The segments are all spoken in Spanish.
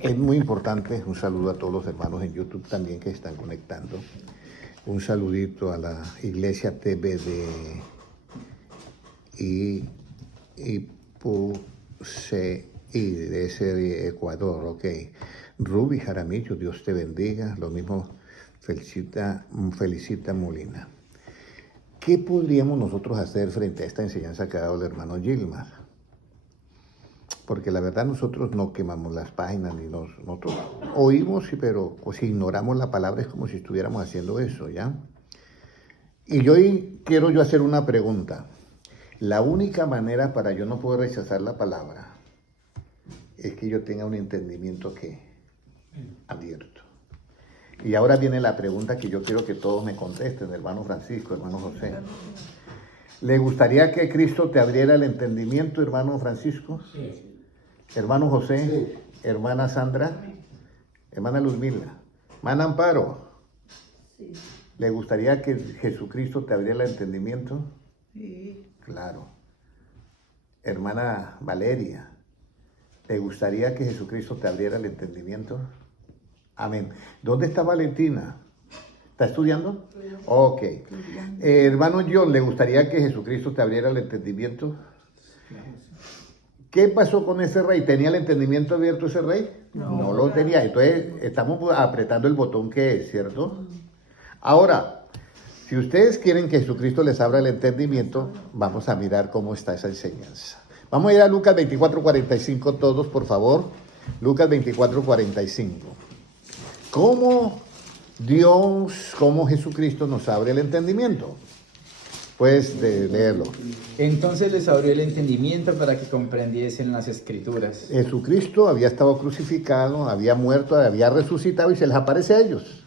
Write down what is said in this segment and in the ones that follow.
Es muy importante, un saludo a todos los hermanos en YouTube también que están conectando. Un saludito a la Iglesia TV de Ipuceí, de ese de Ecuador, ok. Ruby Jaramillo, Dios te bendiga. Lo mismo felicita Molina. ¿Qué podríamos nosotros hacer frente a esta enseñanza que ha dado el hermano Gilmar? Porque la verdad nosotros no quemamos las páginas, ni nosotros oímos, pero si ignoramos la palabra es como si estuviéramos haciendo eso, ¿ya? Y hoy quiero hacer una pregunta. La única manera para yo no poder rechazar la palabra es que yo tenga un entendimiento abierto. Y ahora viene la pregunta que yo quiero que todos me contesten, hermano Francisco, hermano José. ¿Le gustaría que Cristo te abriera el entendimiento, hermano Francisco? Sí. Hermano José, sí. Hermana Sandra, hermana Luzmila, hermana Amparo, sí. ¿Le gustaría que Jesucristo te abriera el entendimiento? Sí. Claro. Hermana Valeria, ¿le gustaría que Jesucristo te abriera el entendimiento? Amén. ¿Dónde está Valentina? ¿Está estudiando? Ok. Hermano John, ¿le gustaría que Jesucristo te abriera el entendimiento? ¿Qué pasó con ese rey? ¿Tenía el entendimiento abierto ese rey? No lo tenía. Entonces, estamos apretando el botón que es, ¿cierto? Ahora, si ustedes quieren que Jesucristo les abra el entendimiento, vamos a mirar cómo está esa enseñanza. Vamos a ir a Lucas 24:45 todos, por favor. Lucas 24:45. ¿Cómo Dios, cómo Jesucristo nos abre el entendimiento? Puedes leerlo. Entonces les abrió el entendimiento para que comprendiesen las Escrituras. Jesucristo había estado crucificado, había muerto, había resucitado y se les aparece a ellos.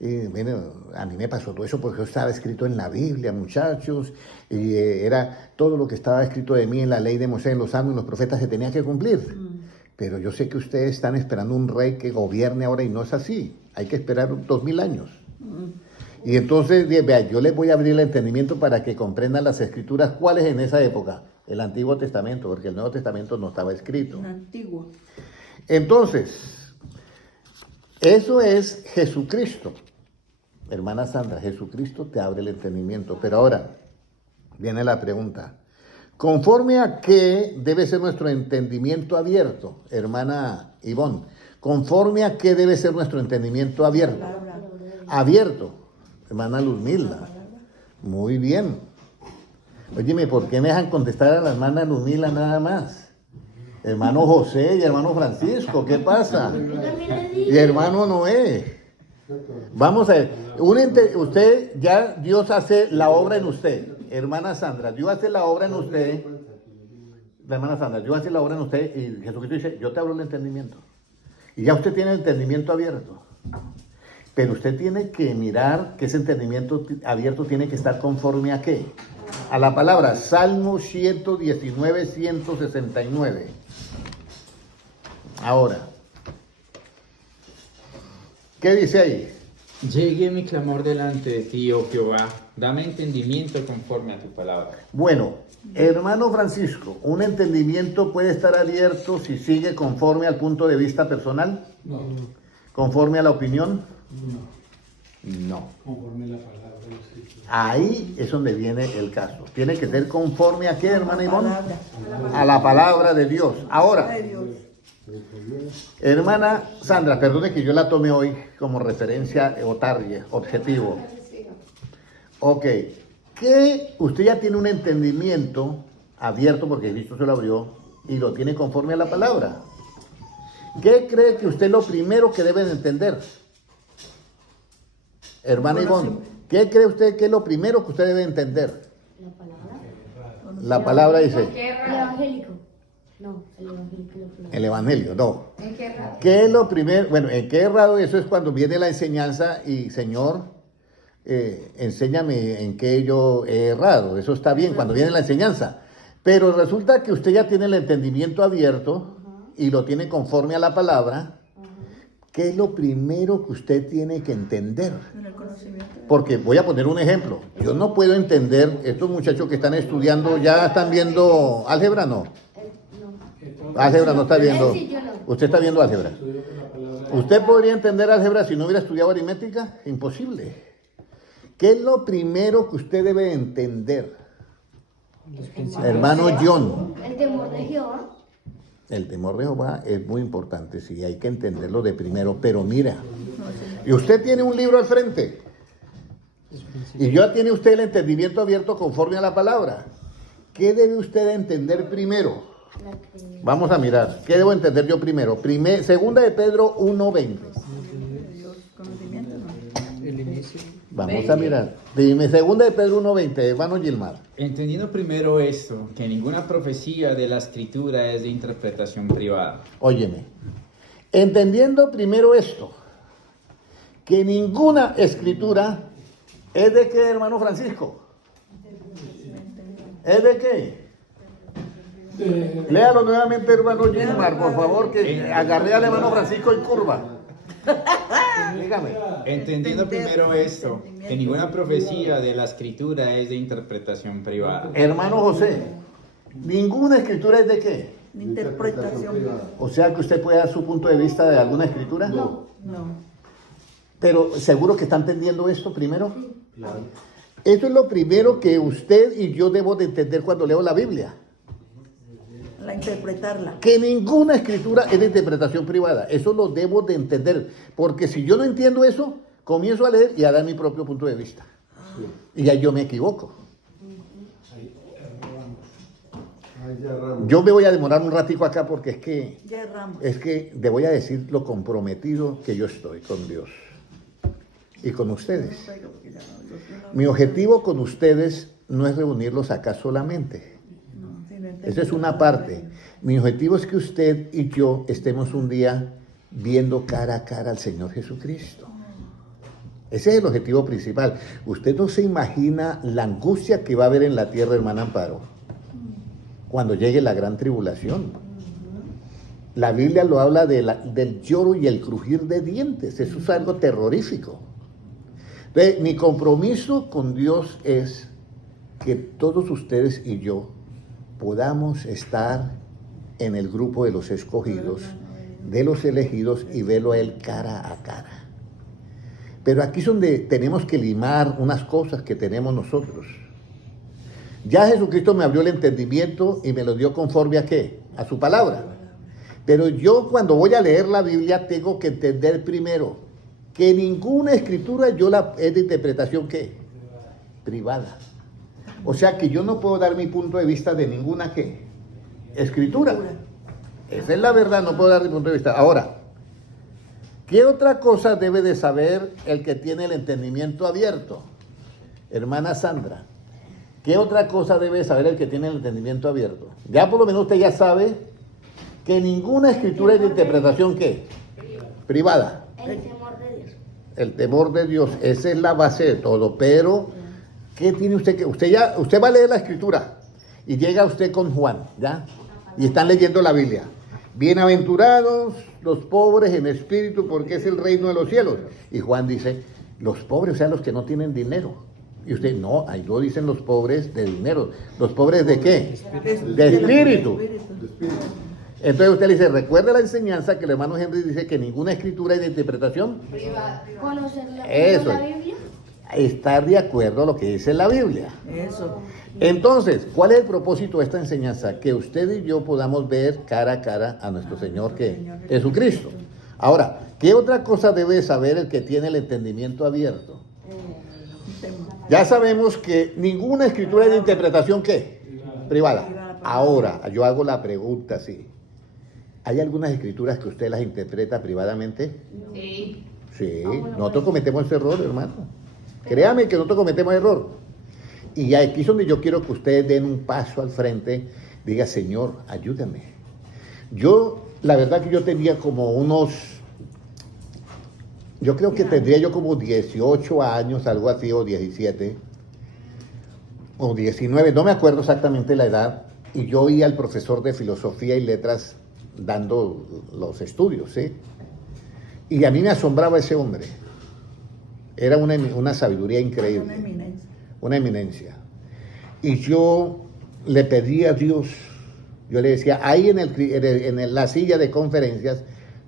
Y miren, a mí me pasó todo eso porque estaba escrito en la Biblia, muchachos, y era todo lo que estaba escrito de mí en la ley de Moisés, en los salmos y los profetas se tenía que cumplir. Pero yo sé que ustedes están esperando un rey que gobierne ahora y no es así. Hay que esperar 2000 años. Y entonces, vean, yo les voy a abrir el entendimiento para que comprendan las Escrituras. ¿Cuáles en esa época? El Antiguo Testamento, porque el Nuevo Testamento no estaba escrito. El Antiguo. Entonces, eso es Jesucristo. Hermana Sandra, Jesucristo te abre el entendimiento. Pero ahora viene la pregunta. ¿Conforme a qué debe ser nuestro entendimiento abierto, hermana Ivonne? ¿Conforme a qué debe ser nuestro entendimiento abierto? Abierto, hermana Luzmila. Muy bien. Óyeme, ¿por qué me dejan contestar a la hermana Luzmila nada más? Hermano José y hermano Francisco, ¿qué pasa? Y hermano Noé. Vamos a ver, usted, ya Dios hace la obra en usted. Hermana Sandra, Dios hace la obra en usted. La hermana Sandra, Dios hace la obra en usted y Jesucristo dice, yo te abro el entendimiento. Y ya usted tiene el entendimiento abierto. Pero usted tiene que mirar que ese entendimiento abierto tiene que estar conforme a qué. A la palabra, Salmo 119, 169. Ahora, ¿qué dice ahí? Llegue mi clamor delante de ti, oh Jehová, dame entendimiento conforme a tu palabra. Bueno, hermano Francisco, ¿un entendimiento puede estar abierto si sigue conforme al punto de vista personal? No. ¿Conforme a la opinión? No. No. Conforme a la palabra. Ahí es donde viene el caso. Tiene que ser conforme a qué, hermana Ivonne? A la palabra de Dios. Ahora, hermana Sandra, perdone que yo la tome hoy como referencia o target, objetivo. Ok, que usted ya tiene un entendimiento abierto porque Cristo se lo abrió y lo tiene conforme a la palabra. ¿Qué cree que usted es lo primero que debe de entender? Hermana Ivonne, ¿qué cree usted que es lo primero que usted debe entender? La palabra. La palabra dice. El evangélico. No, el evangélico. El evangelio, no. ¿En qué errado? ¿Qué es lo primero? Bueno, ¿en qué errado? Eso es cuando viene la enseñanza y Señor, enséñame en qué yo he errado. Eso está bien cuando viene la enseñanza. Pero resulta que usted ya tiene el entendimiento abierto y lo tiene conforme a la palabra. ¿Qué es lo primero que usted tiene que entender? Porque voy a poner un ejemplo. Yo no puedo entender, estos muchachos que están estudiando, ¿ya están viendo álgebra? No. Álgebra no está viendo. Sí, yo no. Usted está viendo álgebra. Estudio con la palabra. ¿Usted podría entender álgebra si no hubiera estudiado aritmética? Imposible. ¿Qué es lo primero que usted debe entender? Hermano John, El temor de Jehová. el temor de Jehová es muy importante, sí, hay que entenderlo de primero, pero mira, y usted tiene un libro al frente, y ya tiene usted el entendimiento abierto conforme a la palabra. ¿Qué debe usted entender primero? La que... Vamos a mirar, ¿qué debo entender yo primero? Segunda de Pedro 1:20. Conocimiento, ¿no? El inicio. Vamos a mirar. Dime, segunda de Pedro 1:20, hermano Gilmar. Entendiendo primero esto, que ninguna profecía de la escritura es de interpretación privada. Óyeme, entendiendo primero esto, que ninguna escritura es de qué, hermano Francisco. ¿Es de qué? Léalo nuevamente, hermano Gilmar, por favor, que agarré al hermano Francisco en curva. Dígame. Entendiendo primero esto, que ninguna profecía de la escritura es de interpretación privada. Hermano José, ninguna escritura es de qué. Interpretación. O sea que usted puede dar su punto de vista de alguna escritura. No. Pero seguro que está entendiendo esto primero. Eso es lo primero que usted y yo debo de entender cuando leo la Biblia. La interpretarla. Que ninguna escritura es de interpretación privada. Eso lo debo de entender. Porque si yo no entiendo eso, comienzo a leer y a dar mi propio punto de vista. Y ahí yo me equivoco. Yo me voy a demorar un ratico acá porque Ya erramos. es que le voy a decir lo comprometido que yo estoy con Dios y con ustedes. Mi objetivo con ustedes no es reunirlos acá solamente. Esa es una parte. Mi objetivo es que usted y yo estemos un día viendo cara a cara al Señor Jesucristo. Ese es el objetivo principal. Usted no se imagina la angustia que va a haber en la tierra, hermana Amparo, cuando llegue la gran tribulación. La Biblia lo habla del lloro y el crujir de dientes. Eso es algo terrorífico. Entonces, mi compromiso con Dios es que todos ustedes y yo podamos estar en el grupo de los escogidos, de los elegidos y verlo a Él cara a cara. Pero aquí es donde tenemos que limar unas cosas que tenemos nosotros. Ya Jesucristo me abrió el entendimiento y me lo dio conforme a ¿qué? A su palabra. Pero yo cuando voy a leer la Biblia tengo que entender primero que ninguna escritura es de interpretación ¿qué? Privada. O sea que yo no puedo dar mi punto de vista de ninguna ¿qué? Escritura. Esa es la verdad, no puedo dar mi punto de vista. Ahora, ¿qué otra cosa debe de saber el que tiene el entendimiento abierto? Hermana Sandra, ¿qué otra cosa debe saber el que tiene el entendimiento abierto? Ya por lo menos usted ya sabe que ninguna escritura es de interpretación ¿qué? Privada. El temor de Dios. El temor de Dios, esa es la base de todo. Pero, ¿qué tiene usted que? Usted va a leer la escritura y llega usted con Juan, ¿ya? Y están leyendo la Biblia. Bienaventurados los pobres en espíritu, porque es el reino de los cielos. Y Juan dice, los pobres, o sea, los que no tienen dinero. Y usted, no, ahí lo dicen los pobres de dinero. ¿Los pobres de qué? De espíritu. Entonces usted le dice, recuerda la enseñanza que el hermano Henry dice que ninguna escritura es de interpretación. Conocer Eso la es. Biblia. Estar de acuerdo a lo que dice la Biblia. Eso. Entonces, ¿cuál es el propósito de esta enseñanza? Que usted y yo podamos ver cara a cara a nuestro Señor, que Jesucristo. Ahora, ¿qué otra cosa debe saber el que tiene el entendimiento abierto? Ya sabemos que ninguna escritura es de interpretación ¿qué? Privada. Ahora, yo hago la pregunta así. ¿Hay algunas escrituras que usted las interpreta privadamente? Sí. Sí, nosotros cometemos ese error, hermano. Créame que nosotros cometemos error. Y aquí es donde yo quiero que ustedes den un paso al frente, diga, Señor, ayúdame. La verdad que yo tenía como yo creo que tendría yo como 18 años, algo así, o 17, o 19, no me acuerdo exactamente la edad, y yo oía al profesor de filosofía y letras dando los estudios, ¿sí? Y a mí me asombraba ese hombre. Era una sabiduría increíble. Una eminencia. Una eminencia. Y yo le pedí a Dios Yo le decía, ahí en la silla de conferencias,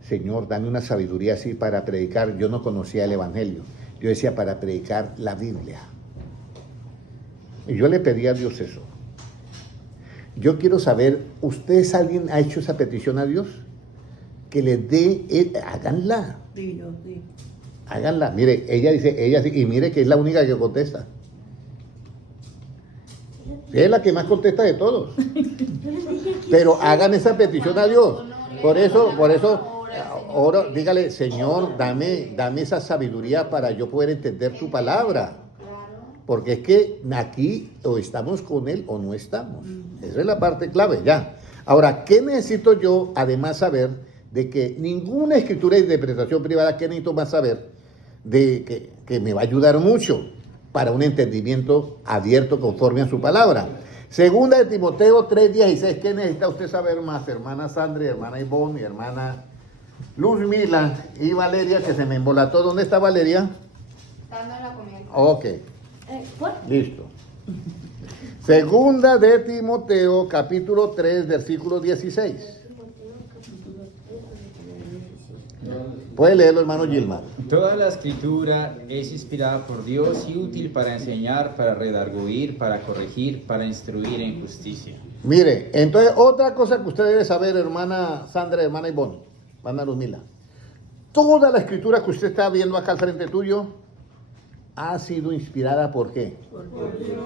Señor, dame una sabiduría así para predicar. Yo no conocía el Evangelio. Yo decía, para predicar la Biblia. Y yo le pedí a Dios eso. Yo quiero saber, ¿alguien ha hecho esa petición a Dios? Que les dé, háganla. Sí, yo sí. Háganla. Mire, ella dice, ella sí, y mire que es la única que contesta. Es la que más contesta de todos. Pero hagan esa petición a Dios. Por eso, ahora dígale, Señor, dame esa sabiduría para yo poder entender tu palabra. Porque es que aquí o estamos con Él o no estamos. Esa es la parte clave, ya. Ahora, ¿qué necesito yo además saber de que ninguna escritura de interpretación privada, qué necesito más saber de que me va a ayudar mucho para un entendimiento abierto conforme a su palabra? Segunda de Timoteo 3:16. ¿Qué necesita usted saber más, hermana Sandra, hermana Ivonne, mi hermana Luzmila y Valeria, que se me embolató? ¿Dónde está Valeria? Estando en la comida. Ok, ¿Cuál? listo. Segunda de Timoteo, capítulo 3, versículo 16. Puede leerlo, hermano Gilmar. Toda la escritura es inspirada por Dios y útil para enseñar, para redarguir, para corregir, para instruir en justicia. Mire, entonces otra cosa que usted debe saber, hermana Sandra, hermana Ivonne, hermana Luzmila. Toda la escritura que usted está viendo acá al frente tuyo ha sido inspirada ¿por qué? Por Dios.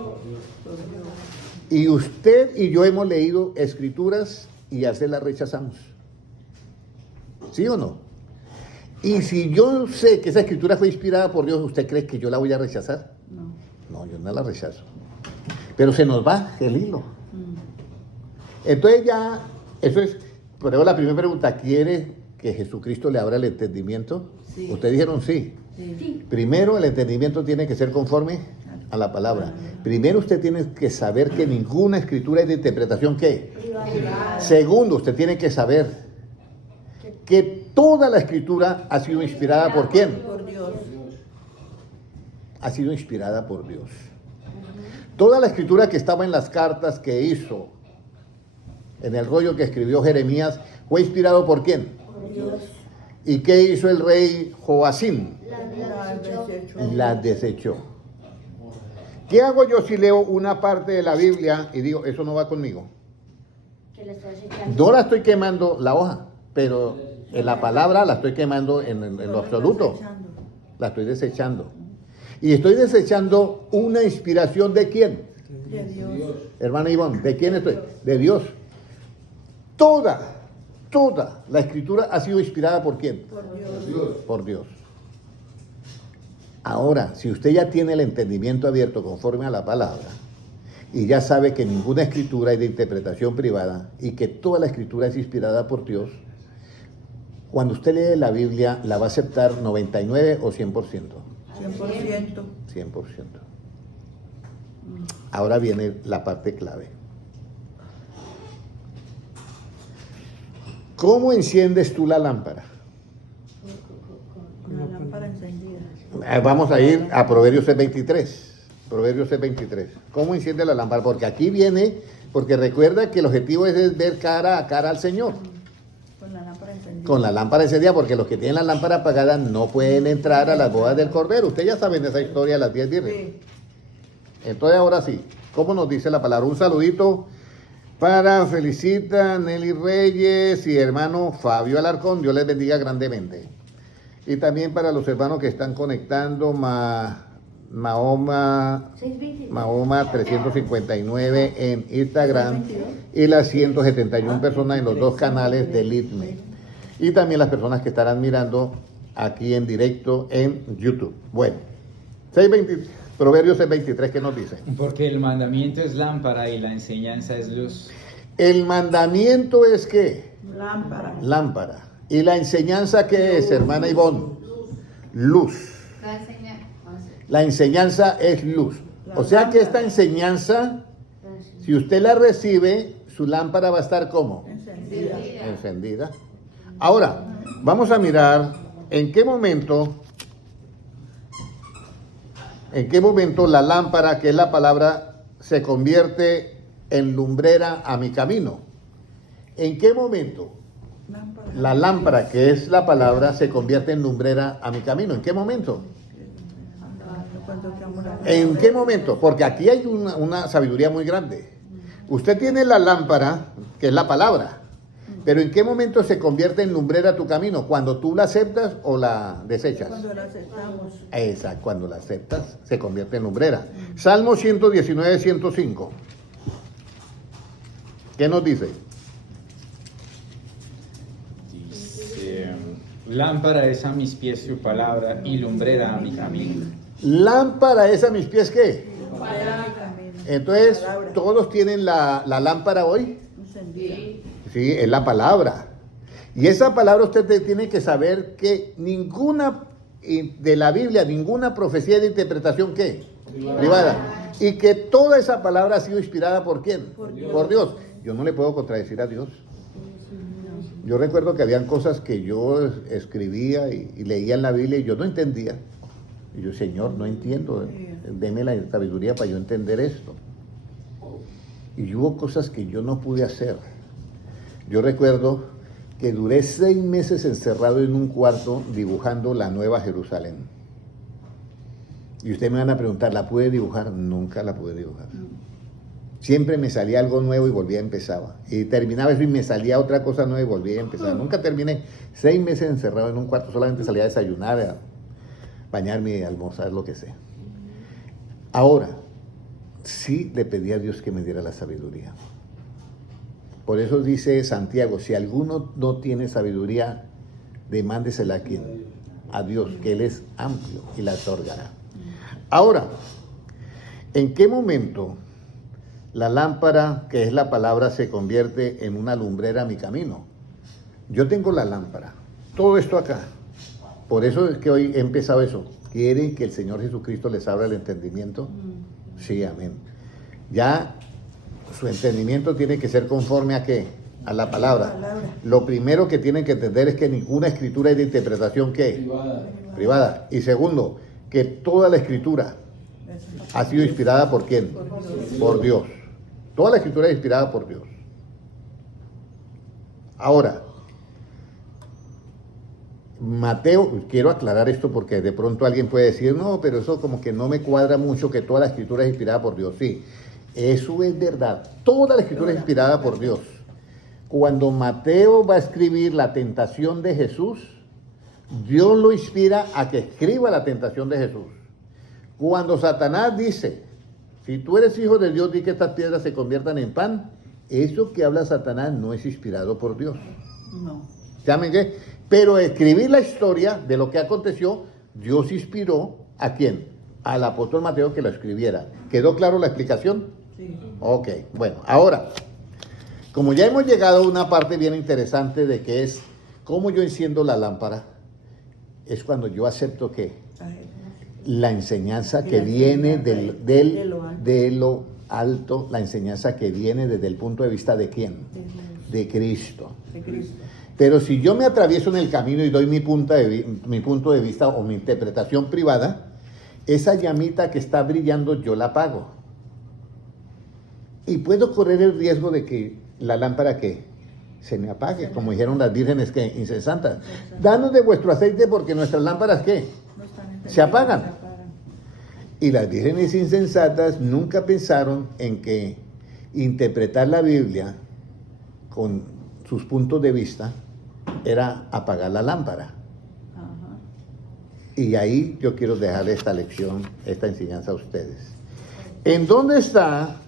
Y usted y yo hemos leído escrituras y a veces las rechazamos. ¿Sí o no? Y si yo sé que esa escritura fue inspirada por Dios, ¿usted cree que yo la voy a rechazar? No. No, yo no la rechazo. Pero se nos va el hilo. Entonces ya, eso es, por ejemplo, la primera pregunta, ¿quiere que Jesucristo le abra el entendimiento? Sí. Ustedes dijeron sí. Sí. Primero, el entendimiento tiene que ser conforme a la palabra. Primero, usted tiene que saber que ninguna escritura es de interpretación, ¿qué? Segundo, usted tiene que saber que toda la escritura ha sido inspirada ¿por quién? Por Dios. Ha sido inspirada por Dios. Toda la escritura que estaba en las cartas que hizo, en el rollo que escribió Jeremías, fue inspirado ¿por quién? Por Dios. ¿Y qué hizo el rey Joacim? La desechó. Las desechó. ¿Qué hago yo si leo una parte de la Biblia y digo, eso no va conmigo? Que le está desechando. No la estoy quemando la hoja, pero en la palabra la estoy quemando en lo absoluto. La estoy desechando. Y estoy desechando una inspiración ¿de quién? De Dios. Hermana Ivonne, ¿de quién estoy? De Dios. Toda la escritura ha sido inspirada ¿por quién? Por Dios. Por Dios. Ahora, si usted ya tiene el entendimiento abierto conforme a la palabra y ya sabe que ninguna escritura es de interpretación privada y que toda la escritura es inspirada por Dios, cuando usted lee la Biblia, ¿la va a aceptar 99 o 100%? 100%. 100%. Ahora viene la parte clave. ¿Cómo enciendes tú la lámpara? Con la lámpara encendida. Vamos a ir a Proverbios 6:23. Proverbios 6:23. ¿Cómo enciende la lámpara? Porque aquí viene, porque recuerda que el objetivo es ver cara a cara al Señor. Con la lámpara encendida. Con la lámpara encendida, porque los que tienen la lámpara apagada no pueden entrar a las bodas del Cordero. Ustedes ya saben esa historia de las 10 virgen. Sí. Entonces ahora sí, ¿cómo nos dice la palabra? Un saludito para Felicita, Nelly Reyes y hermano Fabio Alarcón. Dios les bendiga grandemente. Y también para los hermanos que están conectando, Mahoma 359 en Instagram y las 171 personas en los dos canales del ITME. Y también las personas que estarán mirando aquí en directo en YouTube. Bueno, 6:20, Proverbios 6:23, ¿qué nos dice? Porque el mandamiento es lámpara y la enseñanza es luz. El mandamiento es ¿qué? Lámpara. Lámpara. ¿Y la enseñanza qué es, hermana Ivonne? Luz. La enseñanza es luz. O sea que esta enseñanza, si usted la recibe, su lámpara va a estar ¿cómo? Encendida. Encendida. Ahora, vamos a mirar en qué momento la lámpara, que es la palabra, se convierte en lumbrera a mi camino. ¿En qué momento Lámpara. la lámpara, que es la palabra, se convierte en lumbrera a mi camino? ¿En qué momento? Cuando estamos la- ¿En qué momento? Porque aquí hay una sabiduría muy grande. Usted tiene la lámpara, que es la palabra, pero ¿en qué momento se convierte en lumbrera tu camino? ¿Cuando tú la aceptas o la desechas? Cuando la aceptamos. Exacto, cuando la aceptas se convierte en lumbrera. Salmo 119, 105. ¿Qué nos dice? Dice, lámpara es a mis pies tu palabra y lumbrera a mi camino. Lámpara es a mis pies, ¿qué? Lumbrera mi camino. Entonces, Palabra. ¿todos tienen la lámpara hoy? Encendida. Sí, es la palabra. Y esa palabra usted tiene que saber que ninguna de la Biblia, ninguna profecía de interpretación, ¿qué? Privada. Y que toda esa palabra ha sido inspirada ¿por quién? Por Dios. Yo no le puedo contradecir a Dios. Yo recuerdo que habían cosas que yo escribía y leía en la Biblia y yo no entendía. Y yo, Señor, no entiendo. Deme la sabiduría para yo entender esto. Y hubo cosas que yo no pude hacer. Yo recuerdo que duré 6 meses encerrado en un cuarto dibujando la Nueva Jerusalén. Y ustedes me van a preguntar, ¿la pude dibujar? Nunca la pude dibujar. Siempre me salía algo nuevo y volvía a empezar. Y terminaba eso y me salía otra cosa nueva y volvía a empezar. Nunca terminé 6 meses encerrado en un cuarto, solamente salía a desayunar, a bañarme, a almorzar, lo que sea. Ahora, sí le pedí a Dios que me diera la sabiduría. Por eso dice Santiago, si alguno no tiene sabiduría, demándesela a quién, a Dios, que Él es amplio y la otorgará. Ahora, ¿en qué momento la lámpara, que es la palabra, se convierte en una lumbrera a mi camino? Yo tengo la lámpara, todo esto acá. Por eso es que hoy he empezado eso. ¿Quieren que el Señor Jesucristo les abra el entendimiento? Sí, amén. Ya su entendimiento tiene que ser conforme a ¿qué? A la palabra. Lo primero que tienen que entender es que ninguna escritura es de interpretación ¿qué? Privada. Y segundo, que toda la escritura ha sido inspirada ¿por quién? Por Dios. Toda la escritura es inspirada por Dios. Ahora, Mateo, quiero aclarar esto porque de pronto alguien puede decir, no, pero eso como que no me cuadra mucho que toda la escritura es inspirada por Dios. Sí, eso es verdad. Toda la escritura es inspirada por Dios. Cuando Mateo va a escribir la tentación de Jesús, Dios lo inspira a que escriba la tentación de Jesús. Cuando Satanás dice, si tú eres hijo de Dios, di que estas piedras se conviertan en pan, eso que habla Satanás no es inspirado por Dios. No. ¿Saben qué? Pero escribir la historia de lo que aconteció, Dios inspiró ¿a quién? Al apóstol Mateo que lo escribiera. ¿Quedó claro la explicación? Sí. Ok, bueno, ahora, como ya hemos llegado a una parte bien interesante de que es cómo yo enciendo la lámpara, es cuando yo acepto que la enseñanza que viene de lo alto, la enseñanza que viene desde el punto de vista de quién, de Cristo. De Cristo. Pero si yo me atravieso en el camino y doy mi punto de vista o mi interpretación privada, esa llamita que está brillando yo la apago. Y puedo correr el riesgo de que la lámpara que se me apague, como dijeron las vírgenes que insensatas. Danos de vuestro aceite porque nuestras lámparas ¿qué? No están encendidas, Se apagan. se apagan. Y las vírgenes insensatas nunca pensaron en que interpretar la Biblia con sus puntos de vista era apagar la lámpara. Ajá. Y ahí yo quiero dejarle esta lección, esta enseñanza a ustedes. ¿En dónde está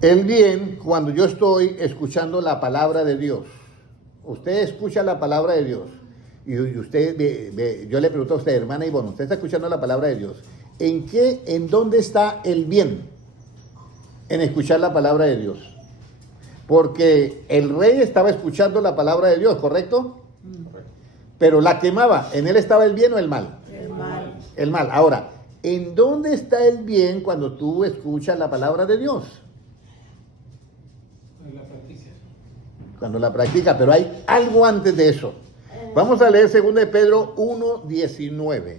el bien cuando yo estoy escuchando la palabra de Dios? Usted escucha la palabra de Dios. Y usted, yo le pregunto a usted, hermana Ivonne, usted está escuchando la palabra de Dios. ¿En dónde está el bien en escuchar la palabra de Dios? Porque el rey estaba escuchando la palabra de Dios, ¿correcto? Pero la quemaba. ¿En él estaba el bien o el mal? El mal. El mal. Ahora, ¿en dónde está el bien cuando tú escuchas la palabra de Dios? En la practicia. Cuando la practica, pero hay algo antes de eso. Vamos a leer 2 de Pedro 1:19.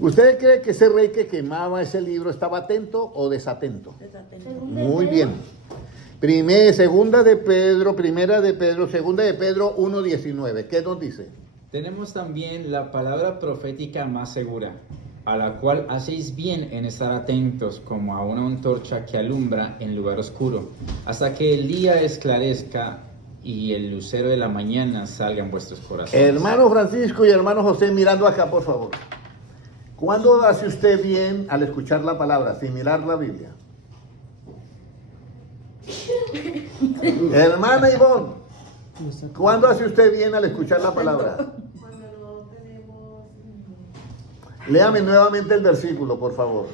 ¿Usted cree que ese rey que quemaba ese libro estaba atento o desatento? Desatento. Muy bien. Segunda de Pedro 1:19. ¿Qué nos dice? Tenemos también la palabra profética más segura, a la cual hacéis bien en estar atentos como a una antorcha que alumbra en lugar oscuro, hasta que el día esclarezca y el lucero de la mañana salga en vuestros corazones. Hermano Francisco y hermano José, mirando acá, por favor. ¿Cuándo hace usted bien al escuchar la palabra, sin mirar la Biblia? Hermana Ivonne, ¿cuándo hace usted bien al escuchar la palabra? Léame nuevamente el versículo, por favor.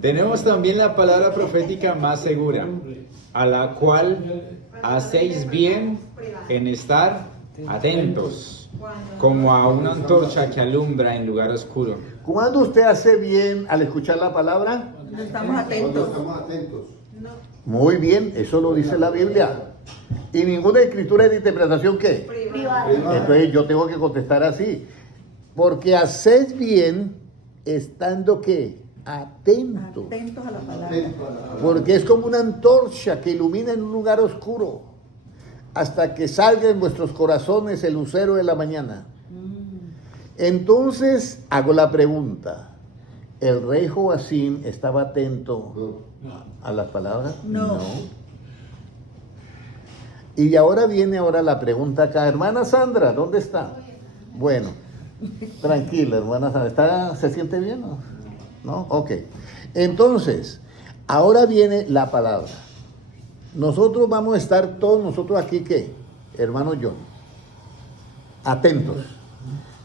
Tenemos también la palabra profética más segura, a la cual hacéis bien en estar atentos, como a una antorcha que alumbra en lugar oscuro. ¿Cuándo usted hace bien al escuchar la palabra? Estamos atentos. Muy bien, eso lo dice la Biblia. ¿Y ninguna escritura de interpretación qué? Privado. Entonces yo tengo que contestar así. Porque hacéis bien estando ¿qué? Atentos. Atentos a la palabra. Porque es como una antorcha que ilumina en un lugar oscuro hasta que salga en vuestros corazones el lucero de la mañana. Entonces hago la pregunta. ¿El rey Joacim estaba atento a las palabras? No. Y ahora viene la pregunta acá. Hermana Sandra, ¿dónde está? Bueno, tranquila, hermana Sandra. ¿Se siente bien? ¿No? Ok. Entonces, ahora viene la palabra. Nosotros vamos a estar todos nosotros aquí, ¿qué? Hermano John, atentos.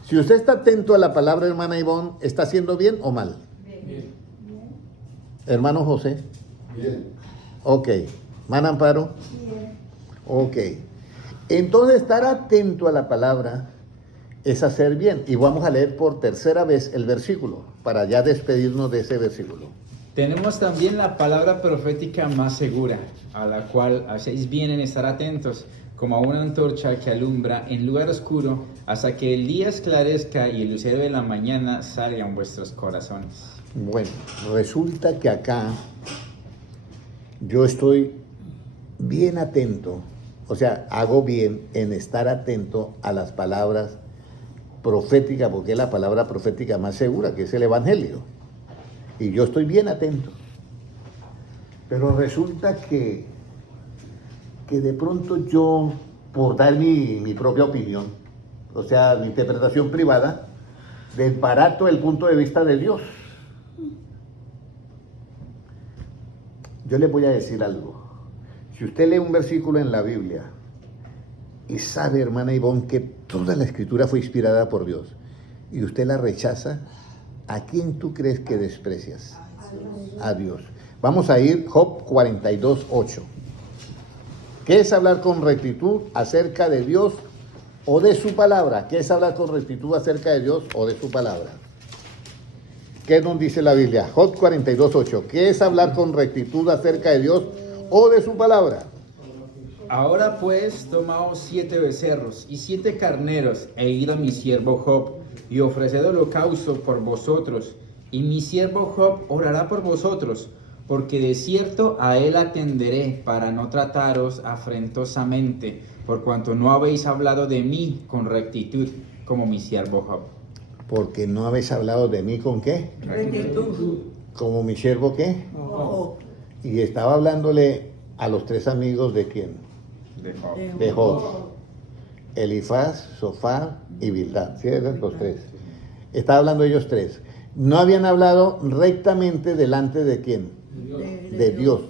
Si usted está atento a la palabra, hermana Ivonne, ¿está haciendo bien o mal? Bien. Hermano José. Bien. Ok. ¿Hermana Amparo? Ok. Entonces, estar atento a la palabra es hacer bien. Y vamos a leer por tercera vez el versículo, para ya despedirnos de ese versículo. Tenemos también la palabra profética más segura, a la cual hacéis bien en estar atentos, como a una antorcha que alumbra en lugar oscuro, hasta que el día esclarezca y el lucero de la mañana salga en vuestros corazones. Bueno, resulta que acá yo estoy bien atento, o sea, hago bien en estar atento a las palabras proféticas, porque es la palabra profética más segura, que es el Evangelio. Y yo estoy bien atento. Pero resulta que de pronto yo, por dar mi propia opinión, o sea, mi interpretación privada, desbarato el punto de vista de Dios. Yo les voy a decir algo. Si usted lee un versículo en la Biblia y sabe, hermana Ivonne, que toda la escritura fue inspirada por Dios y usted la rechaza, ¿a quién tú crees que desprecias? A Dios. Vamos a ir Job 42:8. ¿Qué es hablar con rectitud acerca de Dios o de su palabra? ¿Qué es hablar con rectitud acerca de Dios o de su palabra? ¿Qué nos dice la Biblia? Job 42:8. ¿Qué es hablar con rectitud acerca de Dios o de su palabra? Ahora pues, tomaos 7 becerros y 7 carneros, e id a mi siervo Job, y ofreced holocausto por vosotros, y mi siervo Job orará por vosotros, porque de cierto a él atenderé, para no trataros afrentosamente, por cuanto no habéis hablado de mí con rectitud, como mi siervo Job. Porque no habéis hablado de mí con qué, Rectitud. como mi siervo qué. Ojo. Y estaba hablándole a los 3 amigos de quién, De Job. de Job, Elifaz, Sofar y Bildad, ¿sí? Los 3. Estaba hablando de ellos 3. No habían hablado rectamente delante de quién, de Dios.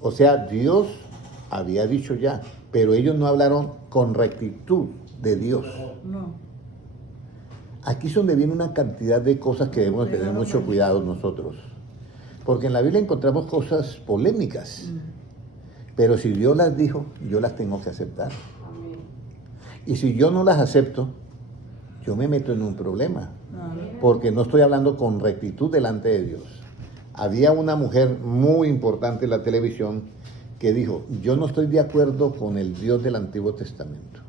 O sea, Dios había dicho ya, pero ellos no hablaron con rectitud de Dios. No. Aquí es donde viene una cantidad de cosas que debemos tener mucho cuidado nosotros. Porque en la Biblia encontramos cosas polémicas. Pero si Dios las dijo, yo las tengo que aceptar. Y si yo no las acepto, yo me meto en un problema. Porque no estoy hablando con rectitud delante de Dios. Había una mujer muy importante en la televisión que dijo, yo no estoy de acuerdo con el Dios del Antiguo Testamento.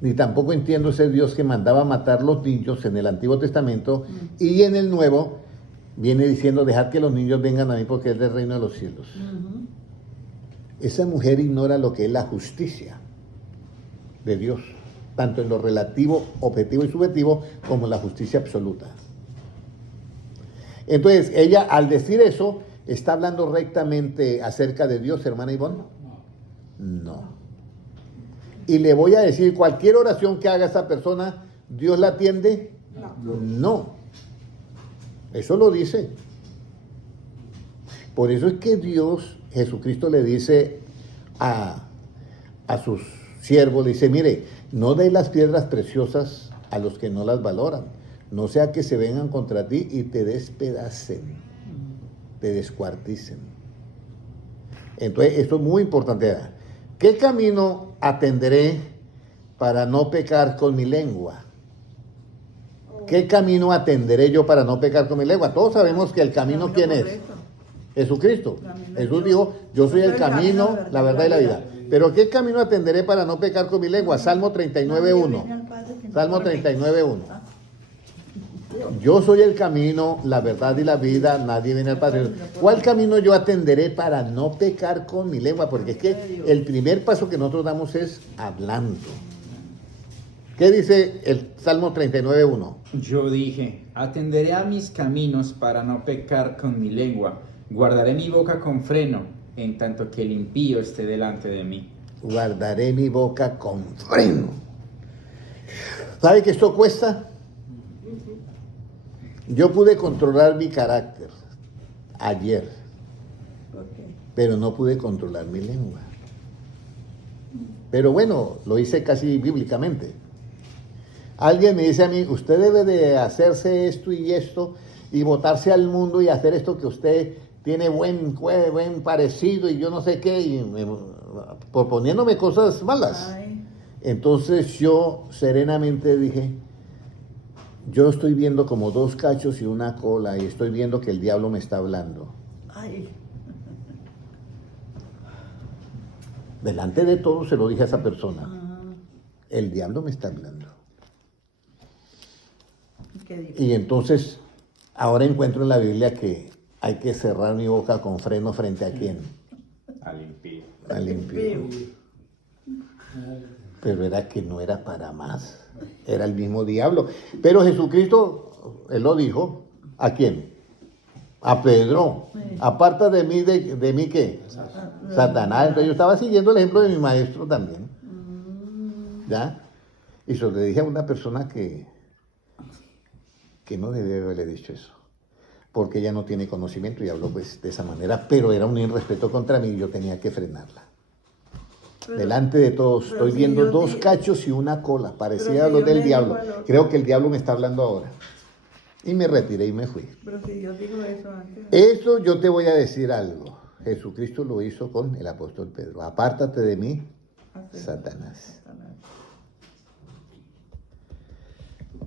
ni tampoco entiendo ese Dios que mandaba matar los niños en el Antiguo Testamento y en el Nuevo viene diciendo, dejad que los niños vengan a mí porque es del reino de los cielos. Esa mujer ignora lo que es la justicia de Dios, tanto en lo relativo, objetivo y subjetivo, como en la justicia absoluta. Entonces, ella al decir eso, ¿está hablando rectamente acerca de Dios, hermana Ivonne? No. Y le voy a decir, cualquier oración que haga esa persona, ¿Dios la atiende? No. Eso lo dice. Por eso es que Dios, Jesucristo le dice a sus siervos, le dice, mire, no dé las piedras preciosas a los que no las valoran, no sea que se vengan contra ti y te despedacen, te descuarticen. Entonces, esto es muy importante. ¿Qué camino atenderé para no pecar con mi lengua? ¿Qué camino atenderé yo para no pecar con mi lengua? Todos sabemos que el camino, ¿quién es? Jesucristo. Jesús dijo, yo soy el camino, la verdad y la vida. Pero ¿qué camino atenderé para no pecar con mi lengua? Salmo 39.1. Salmo 39.1. Yo soy el camino, la verdad y la vida, nadie viene al Padre. ¿Cuál camino yo atenderé para no pecar con mi lengua? Porque es que el primer paso que nosotros damos es hablando. ¿Qué dice el Salmo 39.1? Yo dije, atenderé a mis caminos para no pecar con mi lengua. Guardaré mi boca con freno, en tanto que el impío esté delante de mí. Guardaré mi boca con freno. ¿Sabe que esto cuesta? Yo pude controlar mi carácter ayer, pero no pude controlar mi lengua. Pero bueno, lo hice casi bíblicamente. Alguien me dice a mí, usted debe de hacerse esto y esto, y botarse al mundo y hacer esto que usted tiene buen parecido y yo no sé qué, y proponiéndome cosas malas. Entonces yo serenamente dije, yo estoy viendo como dos cachos y una cola y estoy viendo que el diablo me está hablando. Delante de todos se lo dije a esa persona. El diablo me está hablando. Y entonces, ahora encuentro en la Biblia que hay que cerrar mi boca con freno frente a quién. Al impío. Al impío. Pero era que no era para más. Era el mismo diablo. Pero Jesucristo, Él lo dijo, ¿a quién? A Pedro. Aparta de mí, ¿de mí qué? Satanás. Entonces yo estaba siguiendo el ejemplo de mi maestro también. ¿Ya? Y se le dije a una persona que no debe haberle dicho eso. Porque ella no tiene conocimiento y habló pues de esa manera. Pero era un irrespeto contra mí y yo tenía que frenarla. Delante de todos, estoy viendo dos cachos y una cola, parecía a los del diablo. Creo que el diablo me está hablando ahora. Y me retiré y me fui. Pero si Dios dijo eso antes. Eso yo te voy a decir algo. Jesucristo lo hizo con el apóstol Pedro. Apártate de mí, Satanás.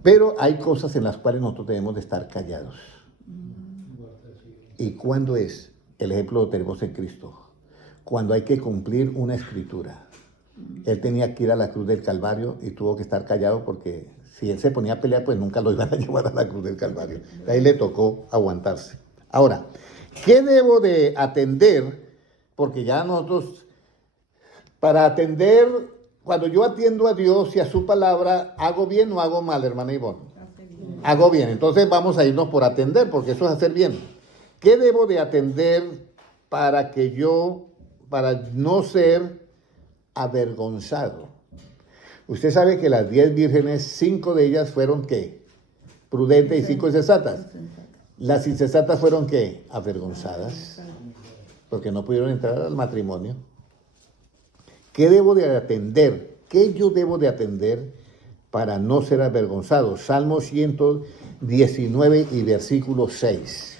Pero hay cosas en las cuales nosotros debemos de estar callados. ¿Y cuándo es? El ejemplo lo tenemos en Cristo. Cuando hay que cumplir una escritura. Él tenía que ir a la cruz del Calvario y tuvo que estar callado porque si él se ponía a pelear, pues nunca lo iban a llevar a la cruz del Calvario. Ahí le tocó aguantarse. Ahora, ¿qué debo de atender? Porque ya nosotros, para atender, cuando yo atiendo a Dios y a su palabra, ¿hago bien o hago mal, hermana Ivonne? Hago bien. Entonces vamos a irnos por atender, porque eso es hacer bien. ¿Qué debo de atender para no ser avergonzado? Usted sabe que las 10 vírgenes, 5 de ellas fueron ¿qué? Prudentes y 5 insensatas. Las insensatas fueron ¿qué? Avergonzadas, porque no pudieron entrar al matrimonio. ¿Qué debo de atender? ¿Qué yo debo de atender para no ser avergonzado? Salmo 119 y versículo 6.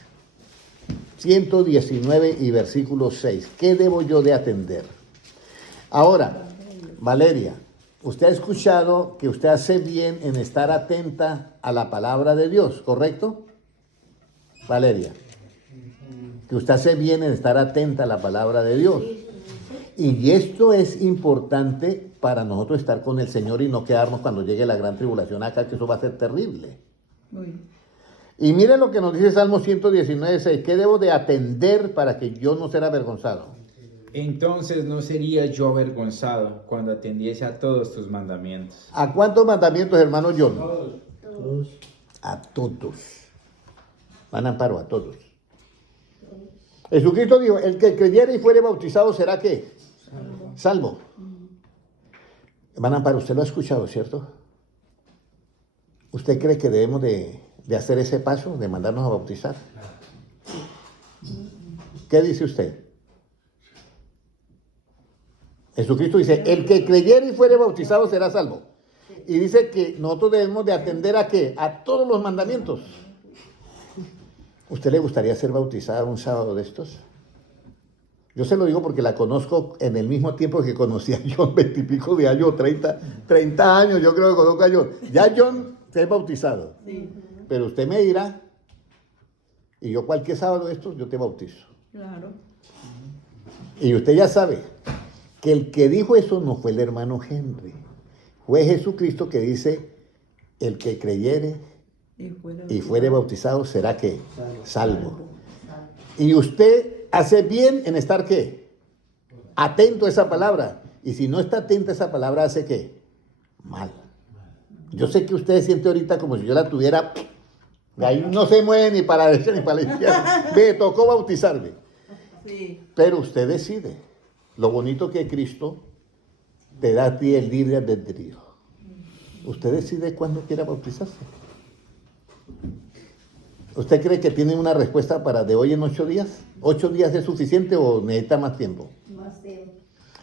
119 y versículo 6. ¿Qué debo yo de atender? Ahora, Valeria, usted ha escuchado que usted hace bien en estar atenta a la palabra de Dios, ¿correcto? Valeria, que usted hace bien en estar atenta a la palabra de Dios. Y esto es importante para nosotros estar con el Señor y no quedarnos cuando llegue la gran tribulación acá, que eso va a ser terrible. Uy. Y miren lo que nos dice Salmo 119:6. ¿Qué debo de atender para que yo no sea avergonzado? Entonces no sería yo avergonzado cuando atendiese a todos tus mandamientos. ¿A cuántos mandamientos, hermano John? Todos. A todos. Van amparo a todos. Jesucristo dijo, el que creyere y fuere bautizado será ¿qué? Salvo. Hermano Amparo, usted lo ha escuchado, ¿cierto? ¿Usted cree que debemos de hacer ese paso, de mandarnos a bautizar? ¿Qué dice usted? Jesucristo dice, el que creyere y fuere bautizado será salvo. Y dice que nosotros debemos de atender ¿a qué? A todos los mandamientos. ¿Usted le gustaría ser bautizada un sábado de estos? Yo se lo digo porque la conozco en el mismo tiempo que conocí a John, 20 y pico de años, 30 años, yo creo que conozco a John. Ya John se es bautizado. Sí, Pero usted me dirá, y yo cualquier sábado de estos, yo te bautizo. claro. Y usted ya sabe que el que dijo eso no fue el hermano Henry, fue Jesucristo que dice, el que creyere y fuere bautizado será que salvo. Y usted hace bien en estar ¿qué? Atento a esa palabra. Y si no está atento a esa palabra, hace ¿qué? Mal. Yo sé que usted siente ahorita como si yo la tuviera, de ahí no se mueve ni para la derecha ni para la izquierda. Me tocó bautizarme. Sí, Pero usted decide. Lo bonito que Cristo te da a ti el libre albedrío. Usted decide cuándo quiera bautizarse. ¿Usted cree que tiene una respuesta para de hoy en 8 días? ¿8 días es suficiente o necesita más tiempo? Más tiempo.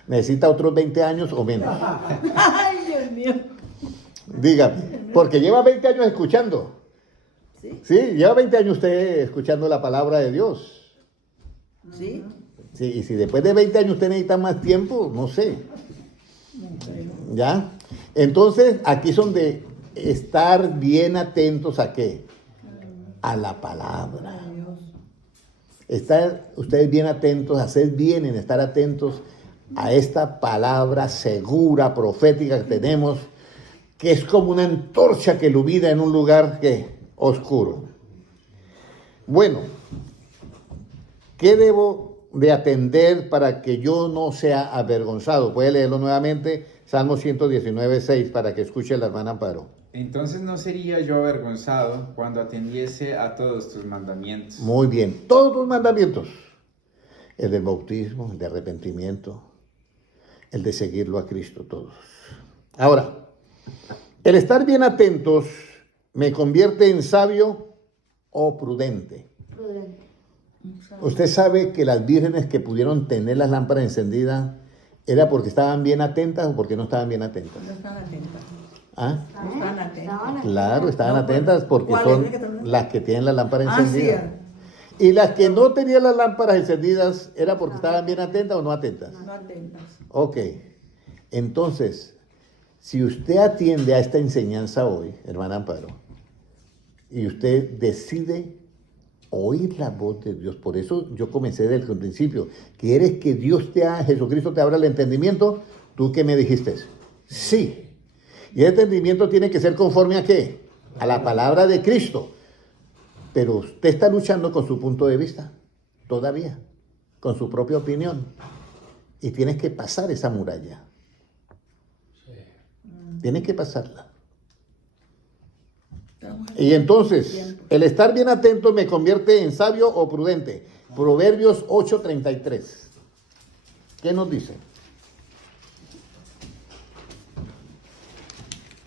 ¿Necesita otros 20 años o menos? ay, Dios mío. Dígame, porque lleva 20 años escuchando. Sí, Sí, lleva 20 años usted escuchando la palabra de Dios. sí. Sí, y si después de 20 años usted necesita más tiempo, no sé. ¿Ya? Entonces, aquí son de estar bien atentos a qué? A la palabra. Dios. Estar ustedes bien atentos, hacer bien en estar atentos a esta palabra segura, profética que tenemos, que es como una antorcha que ilumina en un lugar que oscuro. Bueno, ¿qué debo de atender para que yo no sea avergonzado? Puede leerlo nuevamente, Salmo 119:6, para que escuche la hermana Amparo. Entonces no sería yo avergonzado cuando atendiese a todos tus mandamientos. Muy bien, todos los mandamientos. El del bautismo, el de arrepentimiento, el de seguirlo a Cristo, todos. Ahora, el estar bien atentos me convierte en sabio o prudente. Prudente. Usted sabe que las vírgenes que pudieron tener las lámparas encendidas era porque estaban bien atentas o porque no estaban bien atentas. No están atentas. ¿Ah? No están atentas. Claro, estaban No, atentas porque ¿cuál son es la que te- las que tienen las lámparas Ah, sí. encendidas. Y las que no tenían las lámparas encendidas era porque estaban bien atentas o no atentas. No atentas. Ok, entonces, si usted atiende a esta enseñanza hoy, hermana Amparo, y usted decide oír la voz de Dios, por eso yo comencé desde el principio, ¿quieres que Dios Jesucristo te abra el entendimiento? ¿Tú qué me dijiste? Sí. Y el entendimiento tiene que ser conforme a ¿qué? A la palabra de Cristo. Pero usted está luchando con su punto de vista, todavía, con su propia opinión. Y tienes que pasar esa muralla. Tienes que pasarla. Y entonces, el estar bien atento me convierte en sabio o prudente. Proverbios 8:33. ¿Qué nos dice?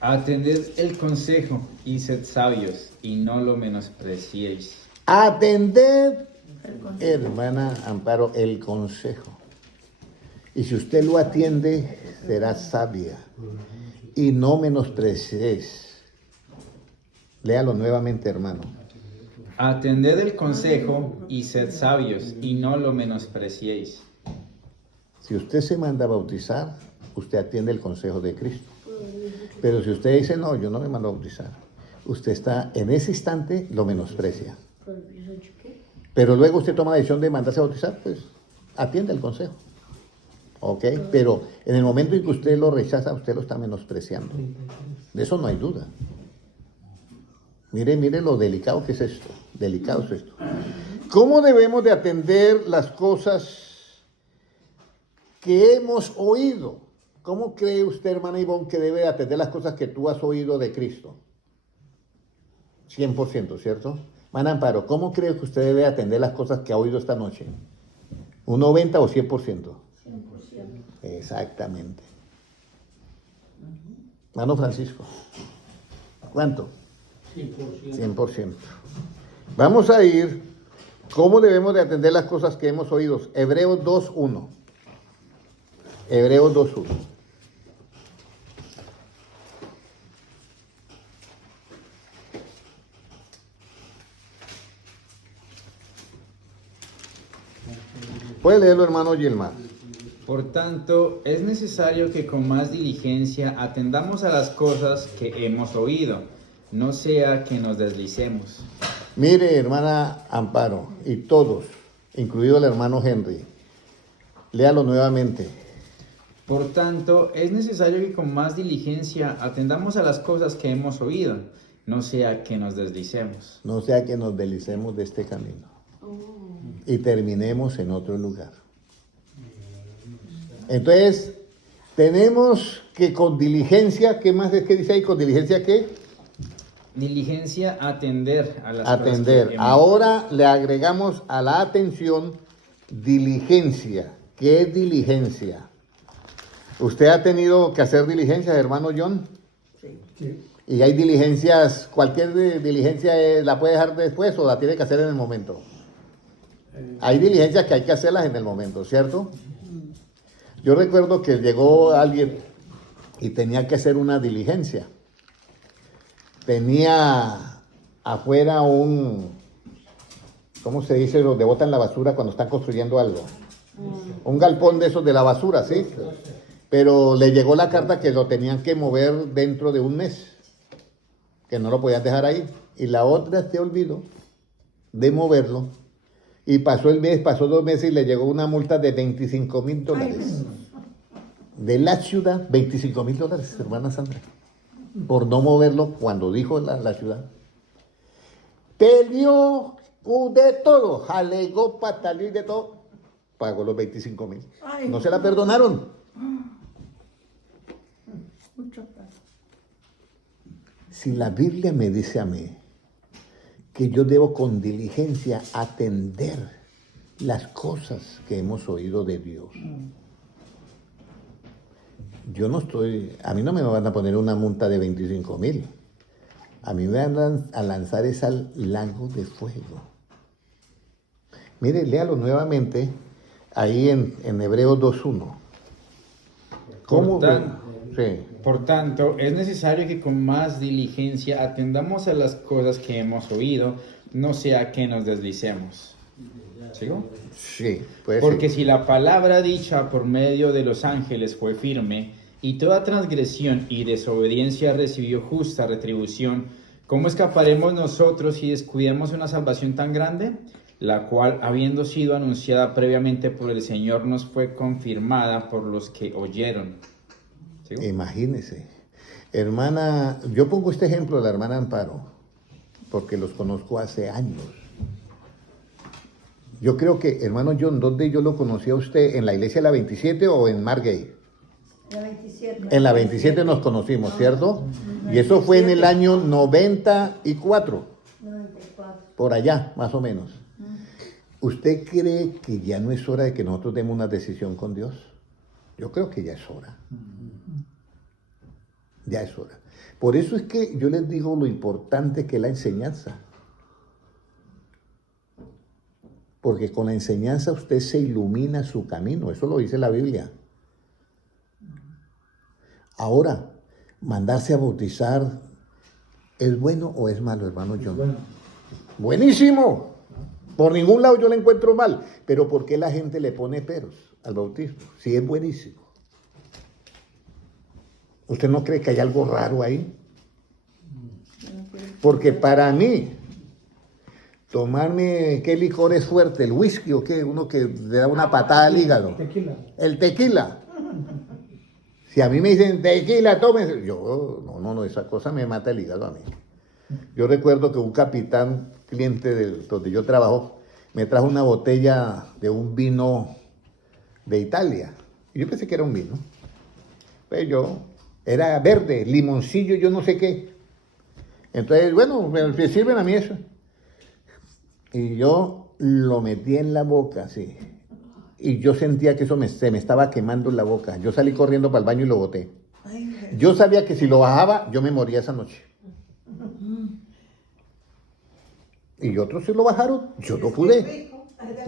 Atended el consejo y sed sabios, y no lo menospreciéis. Atended, hermana Amparo, el consejo. Y si usted lo atiende, será sabia. Y no menospreciéis. Léalo nuevamente, hermano. Atended el consejo y sed sabios, y no lo menospreciéis. Si usted se manda a bautizar, usted atiende el consejo de Cristo. Pero si usted dice, no, yo no me mando a bautizar, usted está en ese instante, lo menosprecia. Proverbios 8, ¿qué? Pero luego usted toma la decisión de mandarse a bautizar, pues atiende el consejo. ¿ok? Pero en el momento en que usted lo rechaza, usted lo está menospreciando. De eso no hay duda. Mire, mire lo delicado que es esto. Delicado es esto. ¿Cómo debemos de atender las cosas que hemos oído? ¿Cómo cree usted, hermana Ivonne, que debe de atender las cosas que tú has oído de Cristo? 100%, ¿cierto? Hermana Amparo, ¿cómo cree que usted debe atender las cosas que ha oído esta noche? ¿Un 90 o 100%? 100%. Exactamente. Hermano Francisco, ¿cuánto? 100%. 100%. Vamos a ir, ¿cómo debemos de atender las cosas que hemos oído? Hebreos 2.1. Hebreos 2.1. Puede leerlo, hermano Gilmar. Por tanto, es necesario que con más diligencia atendamos a las cosas que hemos oído, no sea que nos deslicemos. Mire, hermana Amparo, y todos, incluido el hermano Henry, léalo nuevamente. Por tanto, es necesario que con más diligencia atendamos a las cosas que hemos oído, no sea que nos deslicemos. No sea que nos deslicemos de este camino y terminemos en otro lugar. Entonces, tenemos que con diligencia, ¿qué más es que dice ahí? ¿Con diligencia qué? Diligencia, atender a las cosas Atender. que hemos Ahora le agregamos a la atención diligencia. ¿Qué es diligencia? ¿Usted ha tenido que hacer diligencias, hermano John? Sí. Sí. Y hay diligencias, cualquier diligencia la puede dejar después o la tiene que hacer en el momento. Hay diligencias que hay que hacerlas en el momento, ¿cierto? Yo recuerdo que llegó alguien y tenía que hacer una diligencia. Tenía afuera ¿cómo se dice? Donde botan la basura cuando están construyendo algo. Un galpón de esos de la basura, ¿sí? Pero le llegó la carta que lo tenían que mover dentro de un mes, que no lo podían dejar ahí. Y la otra se olvidó de moverlo. Y pasó el mes, pasó 2 meses y le llegó una multa de $25,000. De la ciudad, $25,000, hermana Sandra. Por no moverlo cuando dijo la ciudad. Peleó de todo, alegó, pataleó y de todo. Pagó los 25,000. Ay. No se la perdonaron. Mucho caso. Si la Biblia me dice a mí que yo debo con diligencia atender las cosas que hemos oído de Dios, yo no estoy, a mí no me van a poner una multa de 25,000. A mí me van a lanzar ese lago de fuego. Mire, léalo nuevamente ahí en Hebreos 2.1. ¿Cómo? Sí. Por tanto, es necesario que con más diligencia atendamos a las cosas que hemos oído, no sea que nos deslicemos. ¿Sigo? Sí, pues Porque sí. si la palabra dicha por medio de los ángeles fue firme, y toda transgresión y desobediencia recibió justa retribución, ¿cómo escaparemos nosotros si descuidamos una salvación tan grande? La cual, habiendo sido anunciada previamente por el Señor, nos fue confirmada por los que oyeron. ¿Sigo? Imagínese. Hermana, yo pongo este ejemplo de la hermana Amparo, porque los conozco hace años. Yo creo que, hermano John, ¿dónde yo lo conocí a usted? ¿En la iglesia de la 27 o en Margate? La 27. En la 27 nos conocimos, ¿cierto? Y eso fue en el año 94, 94. por allá, más o menos. ¿Usted cree que ya no es hora de que nosotros demos una decisión con Dios? Yo creo que ya es hora. Ya es hora. Por eso es que yo les digo lo importante que es la enseñanza. Porque con la enseñanza usted se ilumina su camino. Eso lo dice la Biblia. Ahora, mandarse a bautizar, ¿es bueno o es malo, hermano John? Bueno, Buenísimo. Por ningún lado yo le encuentro mal. Pero ¿por qué la gente le pone peros al bautismo? Si es buenísimo. ¿Usted no cree que hay algo raro ahí? Porque para mí, tomarme, ¿qué licor es fuerte? ¿El whisky o qué? Uno que le da una patada al hígado. Tequila. El tequila. Si a mí me dicen tequila, tómese. Yo, no, esa cosa me mata el hígado a mí. Yo recuerdo que un capitán, cliente donde yo trabajo, me trajo una botella de un vino de Italia. Y yo pensé que era un vino. Pero era verde, limoncillo, yo no sé qué. Entonces, bueno, me sirven a mí eso. Y yo lo metí en la boca, sí. Y yo sentía que eso se me estaba quemando en la boca. Yo salí corriendo para el baño y lo boté. Yo sabía que si lo bajaba, yo me moría esa noche. Y otros se lo bajaron, yo no pude.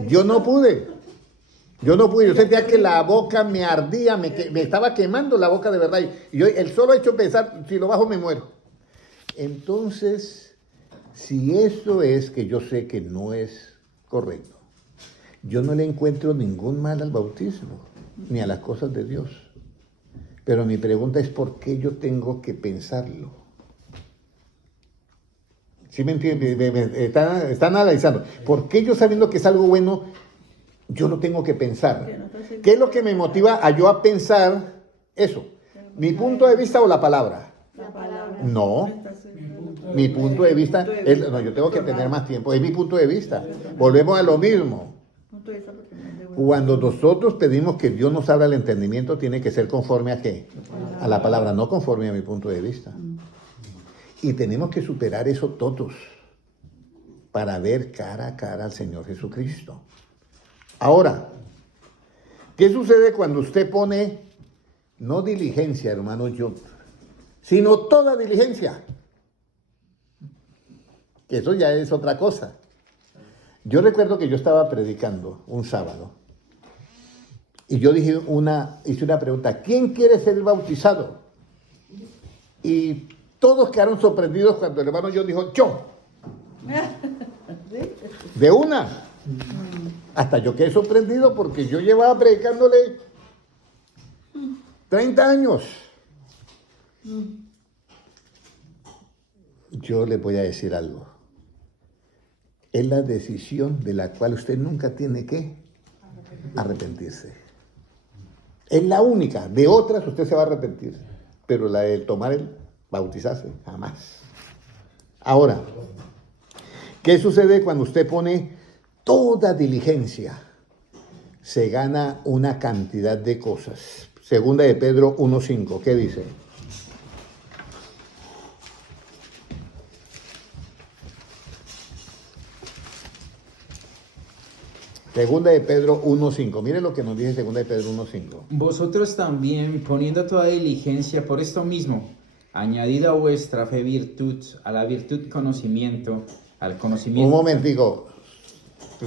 Yo no pude. Yo sentía que la boca me ardía, me estaba quemando la boca de verdad. Y yo, el solo hecho de pensar, si lo bajo me muero. Entonces, si eso es que yo sé que no es correcto, yo no le encuentro ningún mal al bautismo, ni a las cosas de Dios. Pero mi pregunta es, ¿por qué yo tengo que pensarlo? ¿Sí me entienden? Están analizando. ¿Por qué yo sabiendo que es algo bueno, yo lo tengo que pensar? ¿Qué es lo que me motiva a yo a pensar eso? ¿Mi punto de vista o la palabra? La palabra. No. Mi punto de vista es, no, yo tengo que tener más tiempo, es mi punto de vista. Volvemos a lo mismo. Cuando nosotros pedimos que Dios nos abra el entendimiento, tiene que ser conforme a qué? A la palabra, no conforme a mi punto de vista. Y tenemos que superar eso todos para ver cara a cara al Señor Jesucristo. Ahora, ¿qué sucede cuando usted pone no diligencia, hermano yo, sino toda diligencia? Que eso ya es otra cosa. Yo recuerdo que yo estaba predicando un sábado y yo hice una pregunta: ¿quién quiere ser bautizado? Y todos quedaron sorprendidos cuando el hermano John dijo: yo. De una. Hasta yo quedé sorprendido porque yo llevaba predicándole 30 años. Yo le voy a decir algo. Es la decisión de la cual usted nunca tiene que arrepentirse. Es la única. De otras usted se va a arrepentir. Pero la de tomar el bautizarse, jamás. Ahora, ¿qué sucede cuando usted pone toda diligencia? Se gana una cantidad de cosas. Segunda de Pedro 1:5, ¿qué dice? Segunda de Pedro 1:5. Mire lo que nos dice Segunda de Pedro 1:5. Vosotros también, poniendo toda diligencia por esto mismo, añadid a vuestra fe virtud, a la virtud conocimiento, al conocimiento... Un momentico.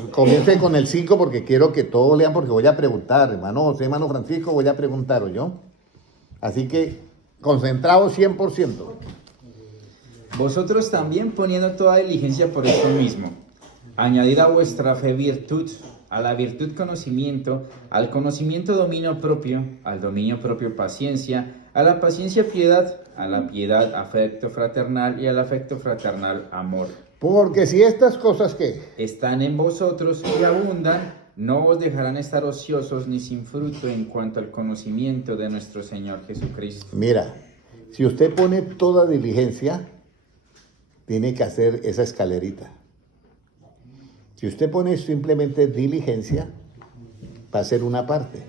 Comience con el 5 porque quiero que todos lean, porque voy a preguntar, hermano José, hermano Francisco, voy a preguntar, ¿oyó? Así que, concentrados 100%. Vosotros también, poniendo toda diligencia por esto mismo, añadid a vuestra fe virtud, a la virtud conocimiento, al conocimiento dominio propio, al dominio propio paciencia, a la paciencia piedad, a la piedad afecto fraternal y al afecto fraternal amor. Porque si estas cosas que Están en vosotros y abundan, no os dejarán estar ociosos ni sin fruto en cuanto al conocimiento de nuestro Señor Jesucristo. mira, si usted pone toda diligencia, tiene que hacer esa escalerita. Si usted pone simplemente diligencia, va a ser una parte.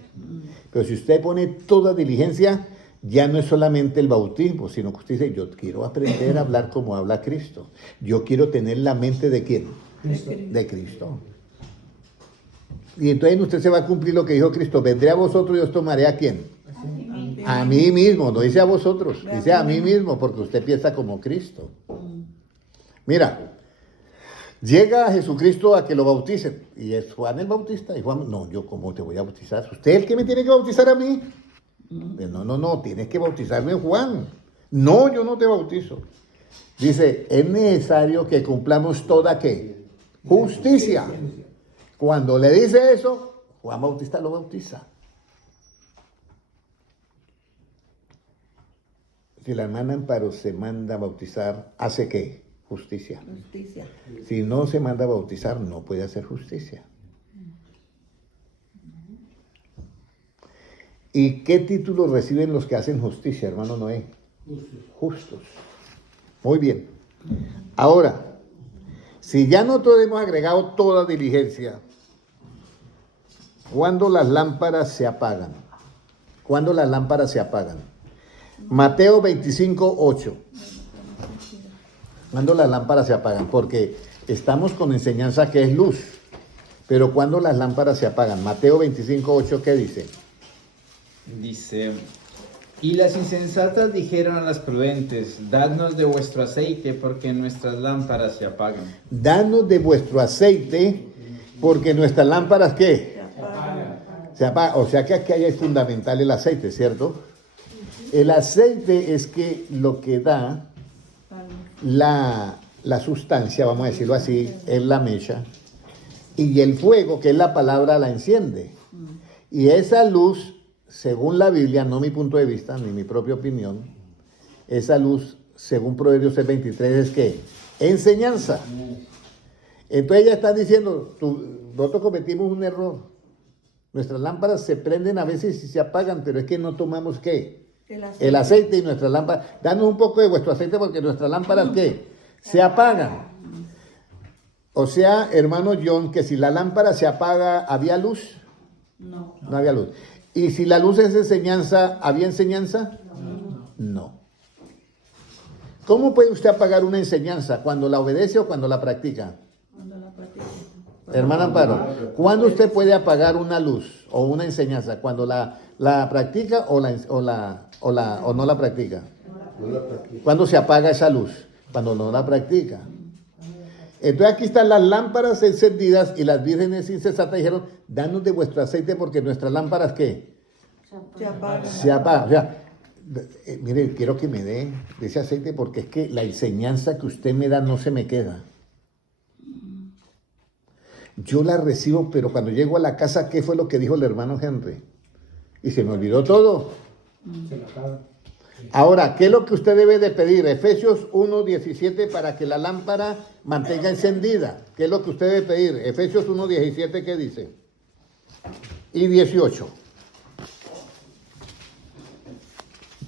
Pero si usted pone toda diligencia, ya no es solamente el bautismo, sino que usted dice: yo quiero aprender a hablar como habla Cristo. Yo quiero tener la mente de ¿quién? Cristo. De Cristo. Y entonces usted se va a cumplir lo que dijo Cristo: vendré a vosotros y os tomaré ¿a quién? A mí mismo, no dice a vosotros, dice a mí mismo, porque usted piensa como Cristo. Mira, llega Jesucristo a que lo bauticen, y es Juan el Bautista, y Juan: no, yo ¿cómo te voy a bautizar? ¿Usted es el que me tiene que bautizar a mí? No, tienes que bautizarme, Juan. No, yo no te bautizo. Dice: es necesario que cumplamos toda ¿qué? Justicia. Cuando le dice eso, Juan Bautista lo bautiza. Si la hermana Amparo se manda a bautizar, ¿hace qué? Justicia. Justicia. Si no se manda a bautizar, no puede hacer justicia. ¿Y qué título reciben los que hacen justicia, hermano Noé? Justos. Muy bien. Ahora, si ya nosotros hemos agregado toda diligencia, ¿cuándo las lámparas se apagan? ¿Cuándo las lámparas se apagan? Mateo 25:8. ¿Cuándo las lámparas se apagan? Porque estamos con enseñanza que es luz. Pero ¿cuándo las lámparas se apagan? Mateo 25:8, ¿qué dice? Dice, y las insensatas dijeron a las prudentes, dadnos de vuestro aceite porque nuestras lámparas se apagan. Danos de vuestro aceite, porque nuestras lámparas, ¿qué? Se apagan. O sea que aquí es fundamental el aceite, ¿cierto? El aceite es que lo que da la sustancia, vamos a decirlo así, es la mecha, y el fuego, que es la palabra, la enciende. Y esa luz, según la Biblia, no mi punto de vista, ni mi propia opinión, esa luz, según Proverbios 6:23, es que enseñanza. Entonces ella está diciendo, nosotros cometimos un error. Nuestras lámparas se prenden a veces y se apagan, pero es que no tomamos ¿qué? El aceite y nuestras lámparas. Danos un poco de vuestro aceite porque nuestras lámparas ¿qué? Se apagan. O sea, hermano John, que si la lámpara se apaga, ¿había luz? No. No había luz. ¿Y si la luz es enseñanza, había enseñanza? No. ¿Cómo puede usted apagar una enseñanza? ¿Cuando la obedece o cuando la practica? Cuando la practica. Hermana Amparo, ¿cuándo usted puede apagar una luz o una enseñanza? ¿Cuando la practica o no la practica? ¿Cuándo se apaga esa luz? Cuando no la practica. Entonces aquí están las lámparas encendidas y las vírgenes insensatas dijeron, danos de vuestro aceite porque nuestras lámparas ¿qué? Se apaga. Se apagan. O sea, mire, quiero que me dé de ese aceite porque es que la enseñanza que usted me da no se me queda. Yo la recibo, pero cuando llego a la casa, ¿qué fue lo que dijo el hermano Henry? Y se me olvidó todo. Se la acaba. Ahora, ¿qué es lo que usted debe de pedir? Efesios 1:17 para que la lámpara mantenga encendida. ¿Qué es lo que usted debe pedir? Efesios 1:17, ¿qué dice? Y 18.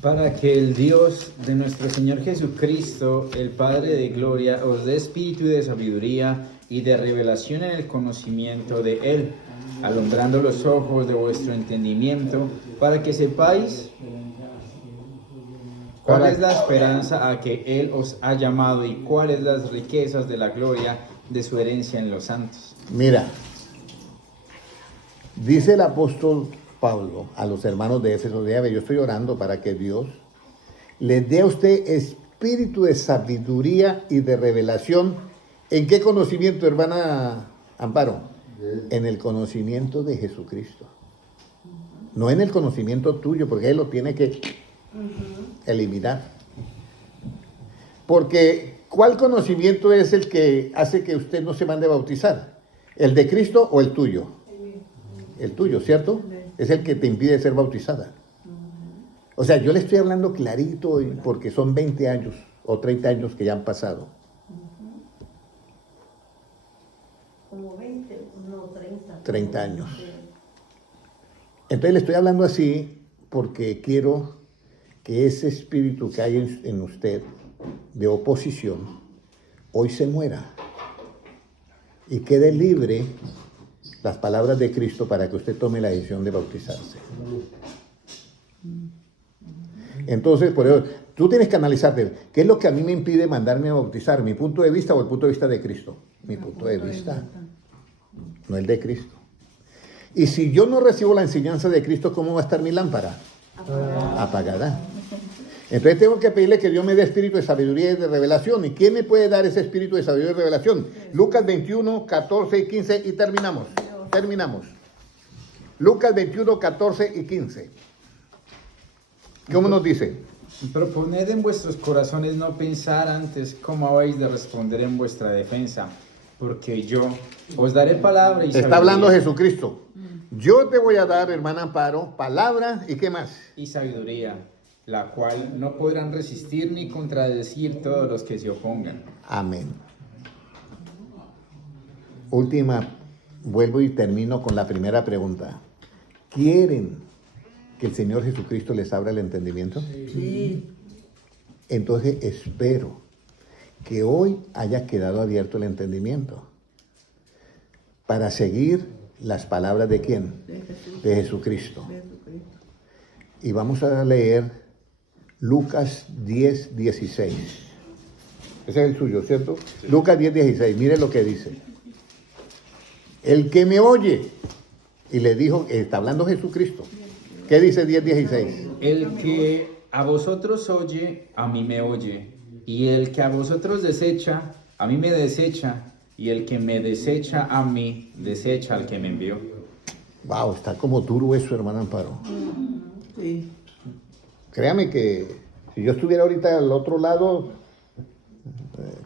Para que el Dios de nuestro Señor Jesucristo, el Padre de gloria, os dé espíritu de sabiduría y de revelación en el conocimiento de Él, alumbrando los ojos de vuestro entendimiento, para que sepáis cuál es la esperanza a que Él os ha llamado y cuáles las riquezas de la gloria de su herencia en los santos. Mira, dice el apóstol Pablo a los hermanos de Éfeso, yo estoy orando para que Dios les dé a usted espíritu de sabiduría y de revelación. ¿En qué conocimiento, hermana Amparo? En el conocimiento de Jesucristo. No en el conocimiento tuyo, porque Él lo tiene que eliminar. Porque, ¿cuál conocimiento es el que hace que usted no se mande a bautizar? ¿El de Cristo o el tuyo? El tuyo, ¿cierto? Es el que te impide ser bautizada. O sea, yo le estoy hablando clarito porque son 20 años o 30 años que ya han pasado. Como 20, no, 30. 30 años. Entonces le estoy hablando así porque quiero que ese espíritu que hay en usted de oposición hoy se muera y quede libre las palabras de Cristo para que usted tome la decisión de bautizarse. Entonces, por eso, tú tienes que analizarte, ¿qué es lo que a mí me impide mandarme a bautizar? ¿Mi punto de vista o el punto de vista de Cristo? Mi punto de vista, no el de Cristo. Y si yo no recibo la enseñanza de Cristo, ¿cómo va a estar mi lámpara? Apagada. Entonces tengo que pedirle que Dios me dé espíritu de sabiduría y de revelación. ¿Y quién me puede dar ese espíritu de sabiduría y de revelación? Lucas 21, 14 y 15 y terminamos. Lucas 21, 14 y 15. ¿Cómo nos dice? Proponed en vuestros corazones no pensar antes cómo habéis de responder en vuestra defensa, porque yo os daré palabra y sabiduría. Está hablando Jesucristo. Yo te voy a dar, hermana Amparo, palabra y ¿qué más? Y sabiduría. la cual no podrán resistir ni contradecir todos los que se opongan. Amén. Última, vuelvo y termino con la primera pregunta. ¿Quieren que el Señor Jesucristo les abra el entendimiento? Sí. Entonces espero que hoy haya quedado abierto el entendimiento para seguir las palabras de ¿quién? De Jesús. De Jesucristo. De Jesucristo. Y vamos a leer Lucas 10, 16. Ese es el suyo, ¿cierto? Sí. Lucas 10, 16. Mire lo que dice. El que me oye, y le dijo, está hablando Jesucristo. ¿Qué dice 10, 16? El que a vosotros oye, a mí me oye. Y el que a vosotros desecha, a mí me desecha. Y el que me desecha a mí, desecha al que me envió. Wow, está como duro eso, hermano Amparo. Sí. Créame que si yo estuviera ahorita al otro lado,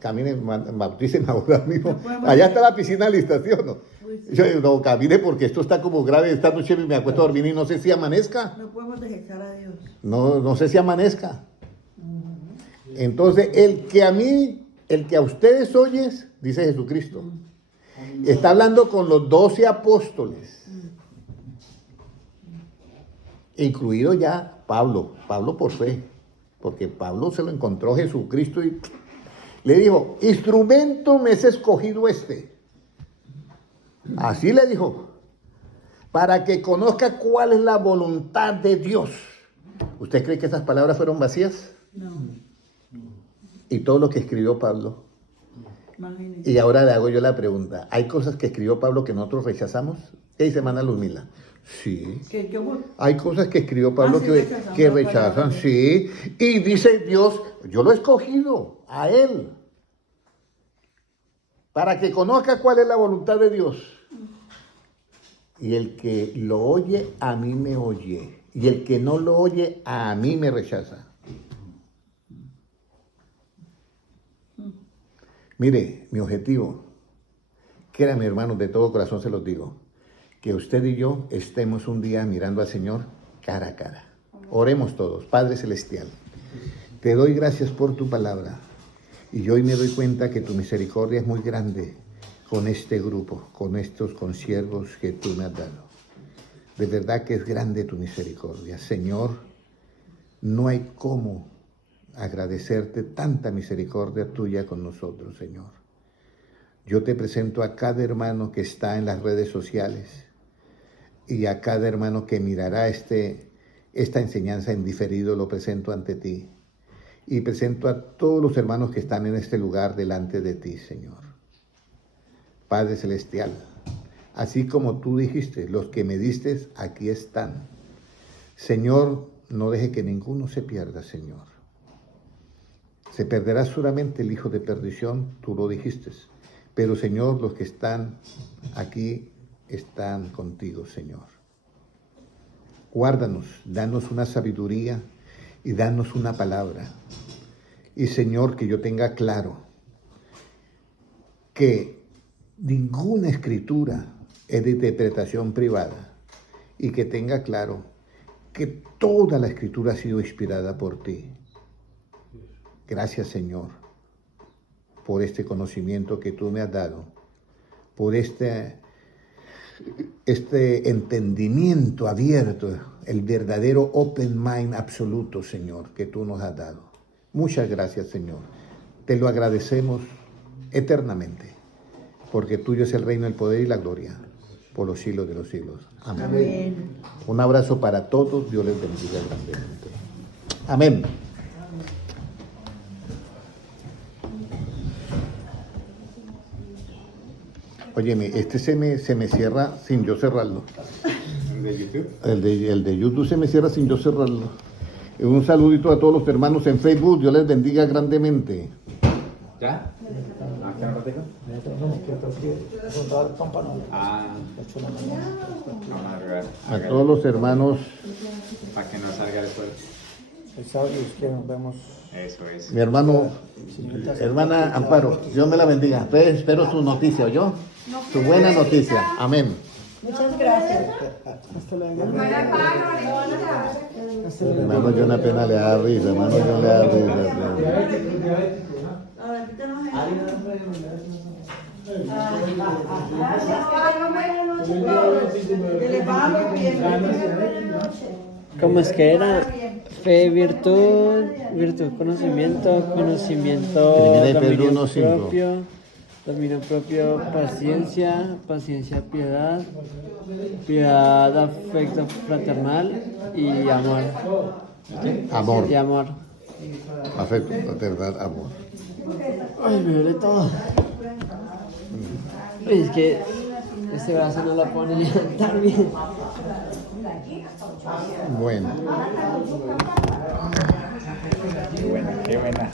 camine, bautíceme ahora mismo. Allá está la piscina lista, ¿sí o no? Yo no camine porque esto está como grave. Esta noche me acuesto a dormir y no sé si amanezca. No podemos dejar a Dios. No sé si amanezca. Entonces, el que a ustedes oyes, dice Jesucristo, está hablando con los 12 apóstoles, incluido ya Pablo por fe, porque Pablo se lo encontró Jesucristo y le dijo, instrumento me es escogido este. Así le dijo, para que conozca cuál es la voluntad de Dios. ¿Usted cree que esas palabras fueron vacías? No. Y todo lo que escribió Pablo. Imagínese. Y ahora le hago yo la pregunta. ¿Hay cosas que escribió Pablo que nosotros rechazamos? ¿Qué dice hermana Luzmila? Sí. Que yo Hay cosas que escribió Pablo sí, que rechazan, sí. Y dice Dios, yo lo he escogido a él. Para que conozca cuál es la voluntad de Dios. Y el que lo oye, a mí me oye. Y el que no lo oye, a mí me rechaza. Mire, mi objetivo, créanme hermanos, de todo corazón se los digo, que usted y yo estemos un día mirando al Señor cara a cara. Oremos todos. Padre Celestial, te doy gracias por tu palabra y hoy me doy cuenta que tu misericordia es muy grande con este grupo, con estos consiervos que tú me has dado. De verdad que es grande tu misericordia. Señor, no hay cómo agradecerte tanta misericordia tuya con nosotros, Señor. Yo te presento a cada hermano que está en las redes sociales y a cada hermano que mirará esta enseñanza en diferido, lo presento ante ti. Y presento a todos los hermanos que están en este lugar delante de ti, Señor. Padre Celestial, así como tú dijiste, los que me diste, aquí están. Señor, no deje que ninguno se pierda, Señor. Se perderá solamente el hijo de perdición, tú lo dijiste. Pero, Señor, los que están aquí están contigo, Señor. Guárdanos, danos una sabiduría y danos una palabra. Y, Señor, que yo tenga claro que ninguna escritura es de interpretación privada y que tenga claro que toda la escritura ha sido inspirada por ti. Gracias, Señor, por este conocimiento que tú me has dado, por este entendimiento abierto, el verdadero open mind absoluto, Señor, que tú nos has dado. Muchas gracias, Señor. Te lo agradecemos eternamente, porque tuyo es el reino, el poder y la gloria, por los siglos de los siglos. Amén. Amén. Un abrazo para todos. Dios les bendiga grandemente. Amén. Óyeme, este se me cierra sin yo cerrarlo. ¿El de YouTube? El de YouTube se me cierra sin yo cerrarlo. Un saludito a todos los hermanos en Facebook. Dios les bendiga grandemente. ¿Ya? ¿Qué no dejo? A todos los hermanos. Para que no salga después. El sábado que nos vemos. Eso es. Mi hermano, hermana Amparo, Dios me la bendiga. Espero su noticia, ¿oyó? Su buena noticia. Amén. Muchas gracias. Hasta luego. Para Pablo, Hermano John apenas le da risa, hermano John le da risa. Ahora, quítanos eso. Que les va muy bien. ¿Cómo es que era? Fe, virtud, conocimiento, Primera de Pedro dominio 1:5. dominio propio, paciencia, piedad, afecto fraternal y amor. Amor, Y amor. afecto, fraternidad, amor. Ay, me duele todo. Ay, es que este brazo no lo puedo ni levantar bien. Bueno. Qué buena.